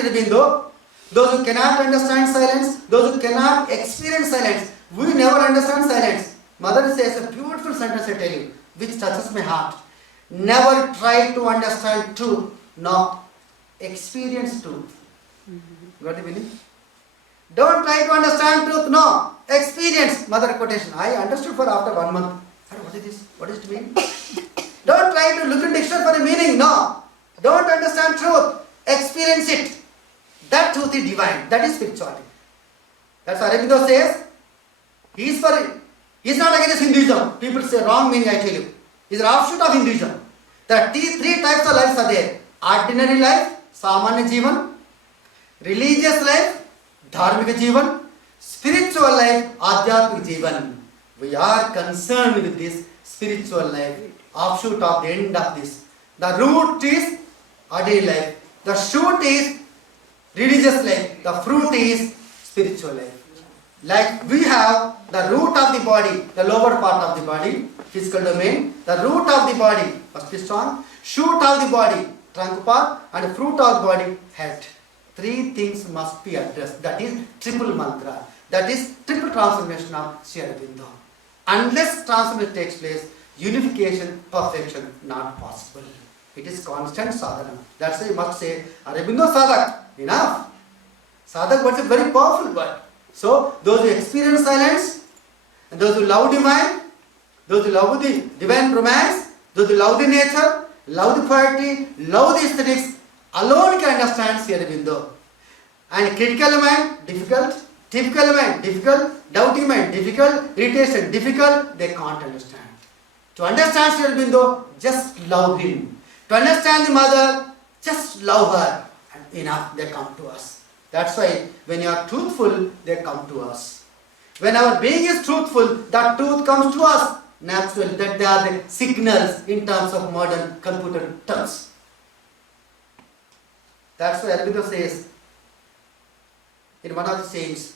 Sri Aurobindo, those who cannot understand silence, those who cannot experience silence, we never understand silence. Mother says a beautiful sentence, I tell you, which touches my heart. Never try to understand truth, no, experience truth. Got the meaning? Don't try to understand truth, no, experience. Mother quotation. I understood for after 1 month. What is this? What does it mean? Don't try to look in dictionary for a meaning, no. Don't understand truth, experience it. That truth is divine, that is spirituality. That's what Aurobindo says. He is for it. He is not against Hinduism. People say wrong meaning, I tell you. He is an offshoot of Hinduism. There are three types of lives are there. Ordinary life, Samanya Jivan. Religious life, Dharmika Jivan. Spiritual life, Adhyatmika Jivan. We are concerned with this spiritual life, offshoot of the end of this. The root is ordinary life. The shoot is religious life. The fruit is spiritual life. Like we have the root of the body, the lower part of the body, physical domain, the root of the body, first is strong, shoot of the body, trunk part, and fruit of the body, head. Three things must be addressed. That is triple mantra. That is triple transformation of Sri Aurobindo. Unless transformation takes place, unification, perfection, not possible. It is constant sadhana. That's why you must say, Aurobindo Sadak. Enough. Sadak word is a very powerful word. So, those who experience silence, and those who love divine, those who love the divine romance, those who love the nature, love the poetry, love the aesthetics, alone can understand Sri Aurobindo. And critical mind, difficult, typical mind, difficult, doubting mind, difficult, irritation, difficult, they can't understand. To understand Sri Aurobindo, just love him. To understand the mother, just love her. And enough, they come to us. That's why when you are truthful, they come to us. When our being is truthful, that truth comes to us naturally. That they are the signals in terms of modern computer terms. That's why Aurobindo says, in one of the sayings,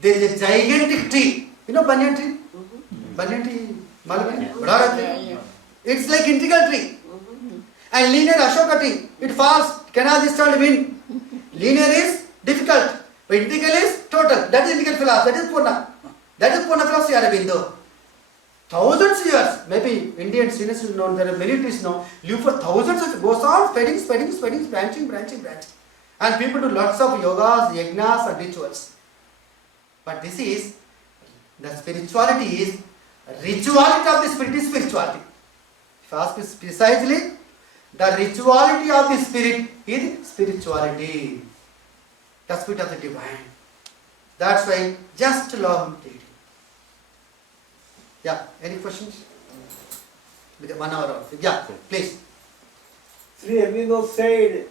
there is a gigantic tree. You know banyan tree? Banyan tree, Malva tree. It's like integral tree. And linear Ashoka tree. It falls, cannot withstand wind. Linear is difficult, but integral is total. That is integral philosophy. That is Purna. That is Purna philosophy, Aurobindo. Thousands of years, maybe Indian seniors will know, there are many trees now, live for thousands of years, goes on spreading, branching. And people do lots of yogas, yajnas and rituals. But this is, the spirituality is, rituality of the spirit is spirituality. If you ask precisely, the rituality of the spirit is spirituality. The spirit of the divine. That's why just love him daily. Yeah, any questions? With 1 hour off. Yeah, please. Sri Aurobindo said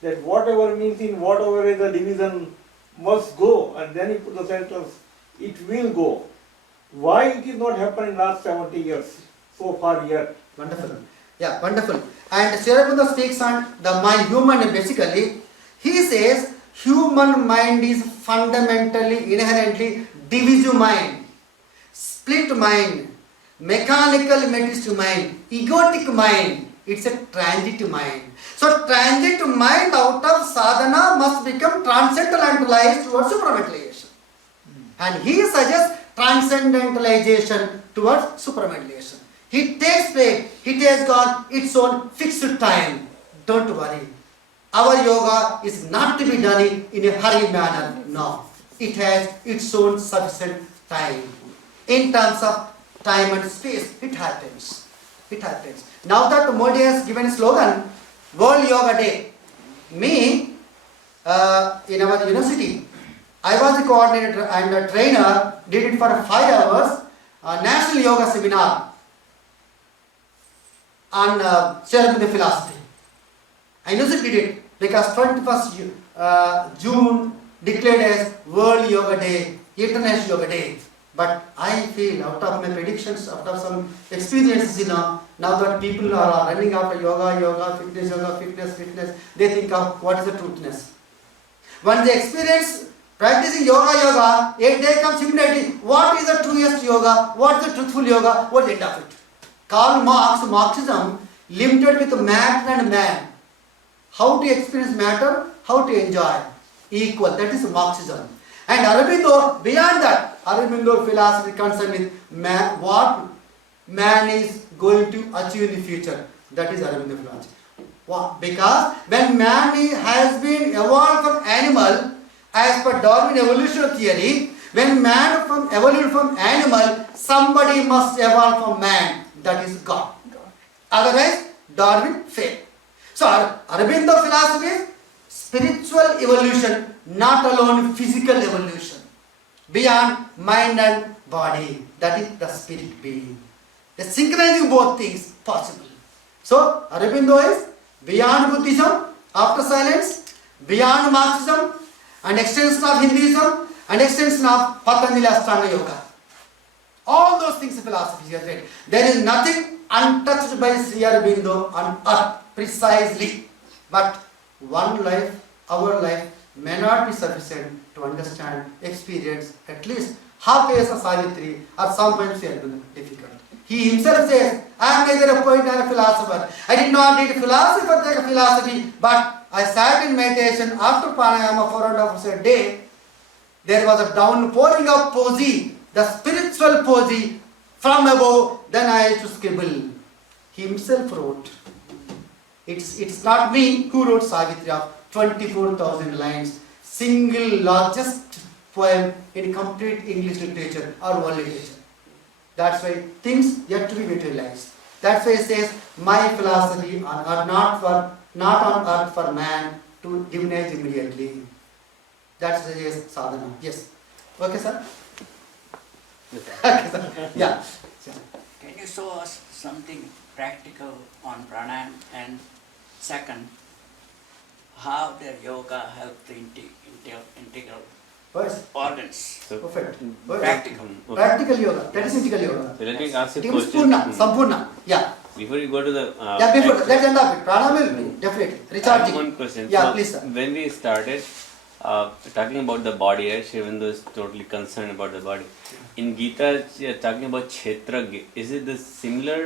that whatever means in whatever is the division must go, and then he put the sentence, it will go. Why it is not happened in last 70 years so far yet? Wonderful. Yeah, wonderful. And Sri Aurobindo speaks on the mind, human basically. He says human mind is fundamentally, inherently divisive mind, split mind, mechanical materialistic mind, egotic mind. It's a transit mind. So transit mind out of sadhana must become transcendentalized towards supramentalization. And he suggests transcendentalization towards supramentalization. It takes place, it has got its own fixed time. Don't worry. Our yoga is not to be done in a hurry manner. No. It has its own sufficient time. In terms of time and space, it happens. It happens. Now that Modi has given a slogan, World Yoga Day. Me, in our university, I was the coordinator and a trainer, did it for 5 hours, a national yoga seminar on Sri Aurobindo philosophy. I university did it because 21st June declared as World Yoga Day, International Yoga Day. But I feel out of my predictions, out of some experiences, now that people are running after yoga, fitness, they think of what is the truthness. When they experience practicing yoga, a day comes immediately, what is the truest yoga, what is the truthful yoga, what is the end of it? Karl Marx, Marxism, limited with man and man. how to experience matter, how to enjoy. Equal, that is Marxism. And Aurobindo, beyond that, Aurobindo philosophy concerned with man, what man is going to achieve in the future. That is Aurobindo philosophy. Why? Because when man has been evolved from animal, as per Darwin evolutionary theory, when man evolved from animal, somebody must evolve from man. That is God. Otherwise, Darwin failed. So, Aurobindo philosophy is spiritual evolution, not alone physical evolution. Beyond mind and body, that is the spirit being. The synchronizing both things possible. So, Aurobindo is beyond Buddhism, after silence, beyond Marxism, and extension of Hinduism, and extension of Patanjali Ashtanga Yoga. All those things philosophy has read. There is nothing untouched by Sri Aurobindo on earth precisely. But one life, our life, may not be sufficient to understand, experience at least half a of Savitri, or sometimes difficult. He himself says, I am neither a poet nor a philosopher. I did not read philosophy for the philosophy, but I sat in meditation after pranayama 4.5 hours a day. There was a downpouring of poesy, the spiritual poesy from above, then I used to scribble. He himself wrote. It's not me who wrote Savitri of 24,000 lines, single largest poem in complete English literature or world literature. That's why things yet to be materialized. That's why it says, my philosophy are not on earth for man to divinize immediately. That's the sadhana. Yes. Okay, sir? Okay, sir. Yeah. Can you show us something practical on pranayama, and second, how the yoga help the integral Yes. organs? So, Perfect. Practical. Practical yoga. That is integral yoga. so let me ask you a Tim question. Spurna, Sampurna. Yeah. Before you go to the Yeah, before, actual- let's end up it. Pranayama will be, definitely. I have Recharging. one question. Yeah, So, please, sir. when we started talking about the body, right? Shivandu is totally concerned about the body. In Gita, talking about Kshetragya, is it the similar?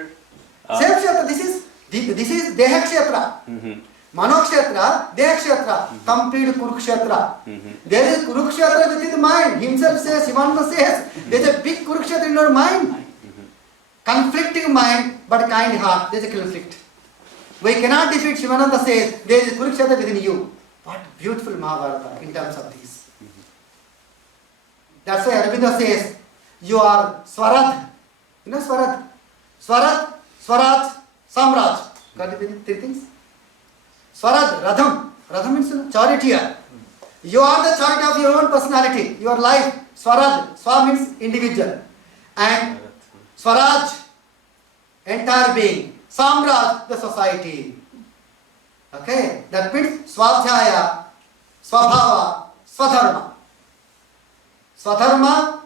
Same Kshetra. This is Deha Kshetra. Mhm, Mano Kshetra, Deha Kshetra. Complete Kurukshetra. mhm. There is Kurukshetra within the mind. Himself says, Shivananda says, there is a big Kurukshetra in your mind. Conflicting mind, but kind heart. There is a conflict. We cannot defeat, Shivananda says, there is Kurukshetra within you. What beautiful Mahabharata in terms of this. That's why Aurobindo says, you are Swarad. You know Swarad? Swarad, Swaraj, Samraj. Got it? Three things? Swarad, Radham. Radham means charioteer. You are the chariot of your own personality, your life. Swarad, Swa means individual. And Swaraj, entire being. Samraj, the society. Okay, that means Swadhyaya, Swabhava, Swadharma. Swadharma,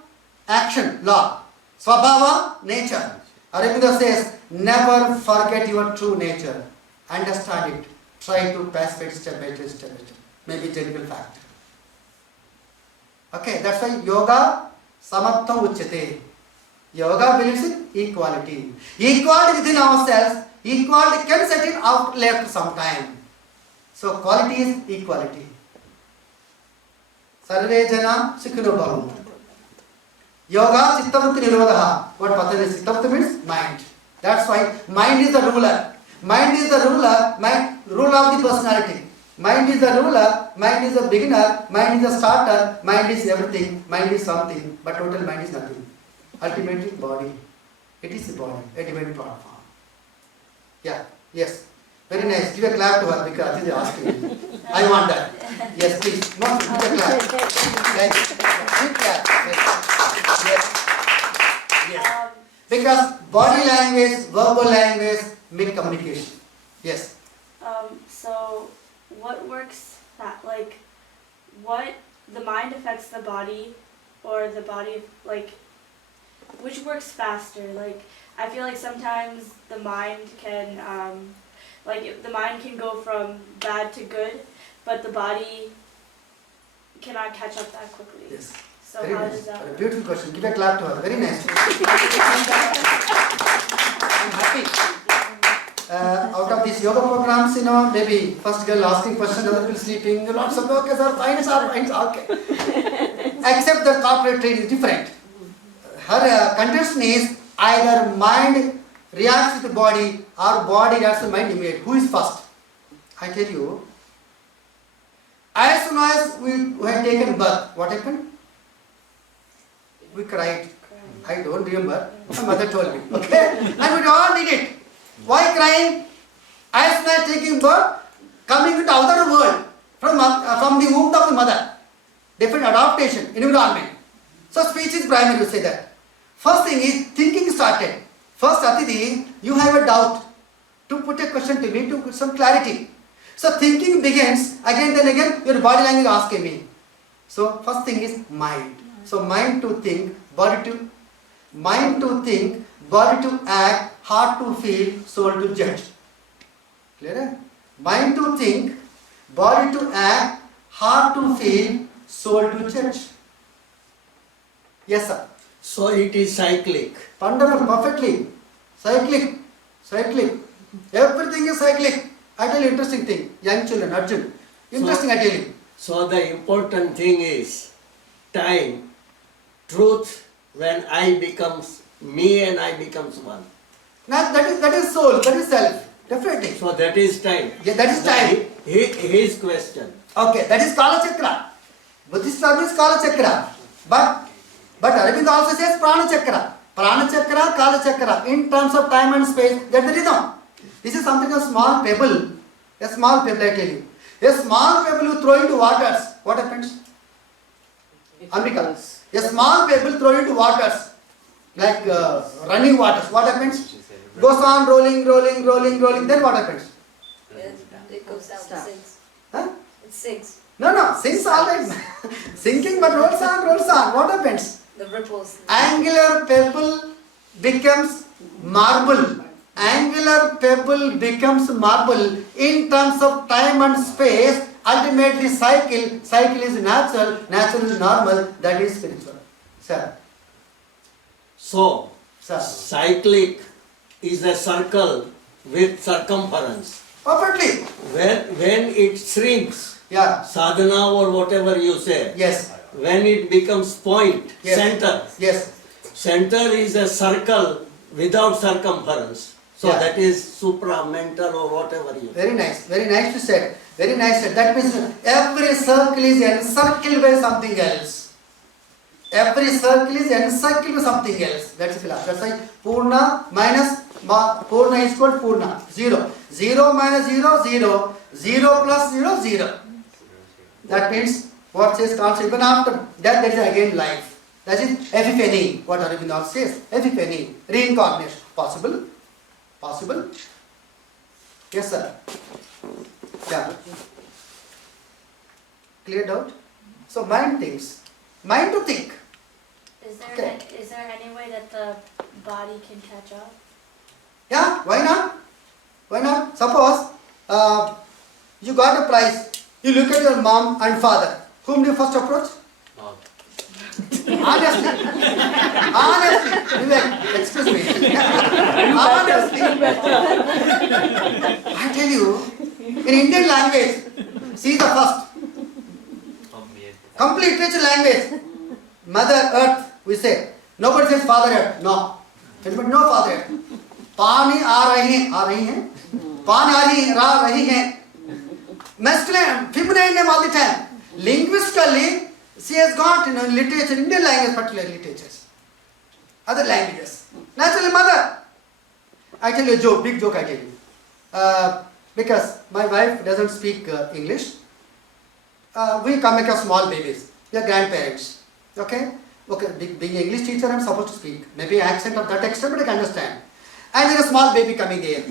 action, law. Swabhava, nature. Aurobindo says, never forget your true nature. Understand it. Try to pass it step by step. Maybe technical fact. Okay, that's why yoga samattam uchyate. Yoga believes in equality. Equality within ourselves, equality can set in out left sometime. So quality is equality. Sarve jana sukhino bhavantu. Yoga chittavritti nirodha. What Patanjali chittavritti means? Mind. That's why mind is the ruler. Mind is the ruler, ruler of the personality. Mind is the ruler, mind is the beginner, mind is the starter, mind is everything, mind is something, but total mind is nothing. Ultimately, body. It is the body, a divine platform. Yeah, yes. Very nice. Give a clap to her because she is asking me. I want that. Yes, please. Give a clap. Thank you. Give clap. Yes. Yes. Because body language, verbal language, make communication. Yes. So what works that what the mind affects the body, or the body which works faster? I feel like sometimes the mind can the mind can go from bad to good, but the body cannot catch up that quickly. Yes. So Very how nice. does that A work? beautiful question. Give a clap to her. Very nice. I'm happy. out of these yoga programs, maybe first girl asking question, other girl sleeping, lots of okay, sir, fine, sir, fine, sir, okay. Except the corporate training is different. Her contention is either mind reacts with the body or body reacts with the mind immediately. Who is first? I tell you, as soon as we had taken birth, what happened? We cried. I don't remember. My mother told me. Okay? And we all did it. Why crying? As soon as taking birth, coming into outer world from the womb of the mother. Different adaptation, environment. So speech is primary, you say that. First thing is thinking started. First, Atidhi, you have a doubt. To put a question to me, to put some clarity. So thinking begins, again then again, your body language asking me. So first thing is mind. So mind to think, body to act, heart to feel, soul to judge. Clear? Mind to think, body to act, heart to feel, soul to judge. Yes, sir. So it is cyclic. Wonderful, perfectly. Cyclic. Everything is cyclic. I tell you interesting thing. Young children, Arjun. Interesting, I tell you. So the important thing is time, truth, when I becomes me and I becomes one. Now that is soul, that is self. Definitely. So that is time. Yeah, that is time. His question. Okay, that is Kala Chakra. Buddhist term is Kala Chakra. But Aurobindo also says Prana Chakra. Prana Chakra, Kala Chakra. In terms of time and space, that's the rhythm. This is something a small pebble. A small pebble, I tell you. A small pebble you throw into waters. What happens? Amrika. A small pebble thrown into waters. Like running waters. What happens? Goes on rolling. Then what happens? It goes down, it sinks. Huh? It sinks. No, sinks all right. Sinking but rolls on. What happens? The ripples. Angular pebble becomes marble. Angular pebble becomes marble in terms of time and space. Ultimately cycle is natural is normal, that is spiritual. Sir. So Sir. cyclic is a circle with circumference. Perfectly. When it shrinks, Yeah. sadhana or whatever you say, Yes. when it becomes point, Yes. center. Yes. Center is a circle without circumference. So Yeah. that is supramental or whatever you say. Very nice to say. Very nice said. That means every circle is encircled by something else. Every circle is encircled by something else. That's philosophy. That's why Purna minus Purna is called Purna. 0. 0 minus 0, 0. 0 plus 0, 0. That means what says concept. Even after that, there is again life. That is epiphany. What Aurobindo says. Epiphany. Reincarnation. Possible? Yes, sir. Yeah. Cleared out? So mind thinks. Mind to think. Is there Okay. is there any way that the body can catch up? Yeah, why not? Why not? Suppose you got a prize. You look at your mom and father. Whom do you first approach? Honestly, Vivek, excuse me. Honestly, I tell you, in Indian language, she is the first. Complete literature language. Mother Earth, we say. Nobody says Father Earth. No. No Father Earth. पानी आ रही है. पानी आ रही है. Masculine, feminine name all the time. Linguistically, she has got literature, Indian language particular literatures. Other languages. Naturally mother. I tell you a joke, big joke I tell you. Because my wife doesn't speak English. We come across small babies. They are grandparents. Okay? Being English teacher, I'm supposed to speak. Maybe accent of that extent, but I can understand. And there's a small baby coming there.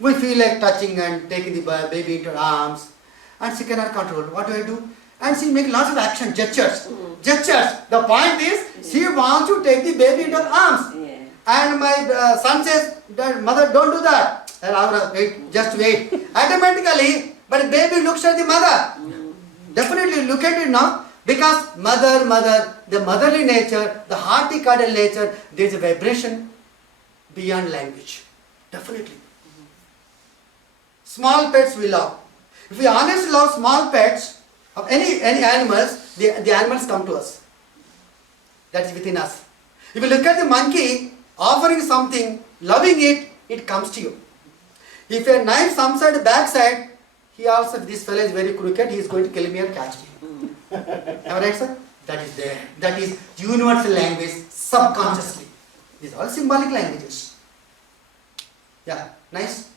We feel like touching and taking the baby into her arms. And she cannot control. What do? And she makes lots of action, gestures. The point is, she wants to take the baby into her arms. Yeah. And my son says, mother, don't do that. Wait, just wait. Automatically, but baby looks at the mother. Definitely look at it now. Because mother, the motherly nature, the hearty cuddle nature, there is a vibration beyond language. Definitely. Small pets we love. If we honestly love small pets of any animals, the animals come to us. That's within us. If you look at the monkey offering something, loving it, it comes to you. If a knife comes at the backside, he also, this fellow is very crooked, he is going to kill me and catch me. Am I right, sir? That is there. That is universal language, subconsciously. These are all symbolic languages. Yeah, nice.